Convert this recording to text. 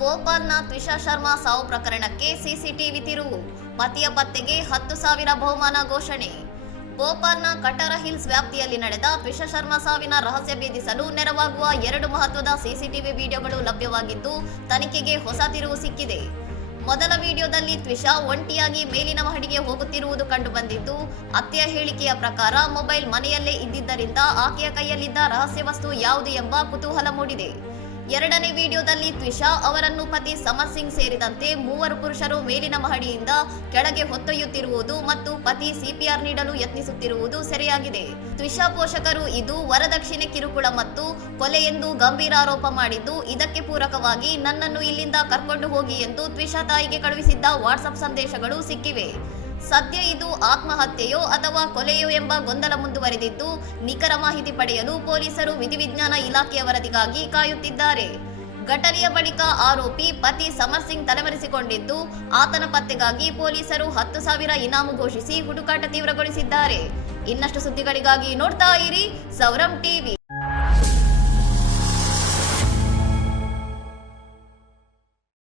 ಭೋಪಾಲ್ನ ತ್ವಿಷಾ ಶರ್ಮಾ ಸಾವು ಪ್ರಕರಣಕ್ಕೆ ಸಿಸಿಟಿವಿ ತಿರುವು, ಪತಿಯ ಪತ್ತೆಗೆ 10,000 ಬಹುಮಾನ ಘೋಷಣೆ. ಭೋಪಾಲ್ನ ಕಟಾರ ಹಿಲ್ಸ್ ವ್ಯಾಪ್ತಿಯಲ್ಲಿ ನಡೆದ ತ್ವಿಷಾ ಶರ್ಮಾ ಸಾವಿನ ರಹಸ್ಯ ಭೇದಿಸಲು ನೆರವಾಗುವ 2 ಮಹತ್ವದ ಸಿಸಿಟಿವಿ ವಿಡಿಯೋಗಳು ಲಭ್ಯವಾಗಿದ್ದು, ತನಿಖೆಗೆ ಹೊಸ ತಿರುವು ಸಿಕ್ಕಿದೆ. ಮೊದಲ ವಿಡಿಯೋದಲ್ಲಿ ತ್ವಿಷಾ ಒಂಟಿಯಾಗಿ ಮೇಲಿನ ಮಹಡಿಗೆ ಹೋಗುತ್ತಿರುವುದು ಕಂಡುಬಂದಿದ್ದು, ಅತ್ತೆಯ ಹೇಳಿಕೆಯ ಪ್ರಕಾರ ಮೊಬೈಲ್ ಮನೆಯಲ್ಲೇ ಇದ್ದಿದ್ದರಿಂದ ಆಕೆಯ ಕೈಯಲ್ಲಿದ್ದ ರಹಸ್ಯ ವಸ್ತು ಯಾವುದು ಎಂಬ ಕುತೂಹಲ ಮೂಡಿದೆ. ಎರಡನೇ ವಿಡಿಯೋದಲ್ಲಿ ತ್ವಿಷಾ ಅವರನ್ನು ಪತಿ ಸಮರ್ ಸಿಂಗ್ ಸೇರಿದಂತೆ 3 ಪುರುಷರು ಮೇಲಿನ ಮಹಡಿಯಿಂದ ಕೆಳಗೆ ಹೊತ್ತೊಯ್ಯುತ್ತಿರುವುದು ಮತ್ತು ಪತಿ ಸಿಪಿಆರ್ ನೀಡಲು ಯತ್ನಿಸುತ್ತಿರುವುದು ಸೆರೆಯಾಗಿದೆ. ತ್ವಿಷಾ ಪೋಷಕರು ಇದು ವರದಕ್ಷಿಣೆ ಕಿರುಕುಳ ಮತ್ತು ಕೊಲೆ ಎಂದು ಗಂಭೀರ ಆರೋಪ ಮಾಡಿದ್ದು, ಇದಕ್ಕೆ ಪೂರಕವಾಗಿ ನನ್ನನ್ನು ಇಲ್ಲಿಂದ ಕರ್ಕೊಂಡು ಹೋಗಿ ಎಂದು ತ್ವಿಷಾ ತಾಯಿಗೆ ಕಳುಹಿಸಿದ್ದ ವಾಟ್ಸ್ಆಪ್ ಸಂದೇಶಗಳು ಸಿಕ್ಕಿವೆ. ಸದ್ಯ ಇದು ಆತ್ಮಹತ್ಯೆಯೋ ಅಥವಾ ಕೊಲೆಯೋ ಎಂಬ ಗೊಂದಲ ಮುಂದುವರೆದಿದ್ದು, ನಿಖರ ಮಾಹಿತಿ ಪಡೆಯಲು ಪೊಲೀಸರು ವಿಧಿವಿಜ್ಞಾನ ಇಲಾಖೆಯ ವರದಿಗಾಗಿ ಕಾಯುತ್ತಿದ್ದಾರೆ. ಘಟನೆಯ ಬಳಿಕ ಆರೋಪಿ ಪತಿ ಸಮರ್ ಸಿಂಗ್ ತಲೆಮರೆಸಿಕೊಂಡಿದ್ದು, ಆತನ ಪತ್ತೆಗಾಗಿ ಪೊಲೀಸರು 10,000 ಇನಾಮು ಘೋಷಿಸಿ ಹುಡುಕಾಟ ತೀವ್ರಗೊಳಿಸಿದ್ದಾರೆ. ಇನ್ನಷ್ಟು ಸುದ್ದಿಗಳಿಗಾಗಿ ನೋಡ್ತಾ ಇರಿ ಸೌರಂ ಟಿವಿ.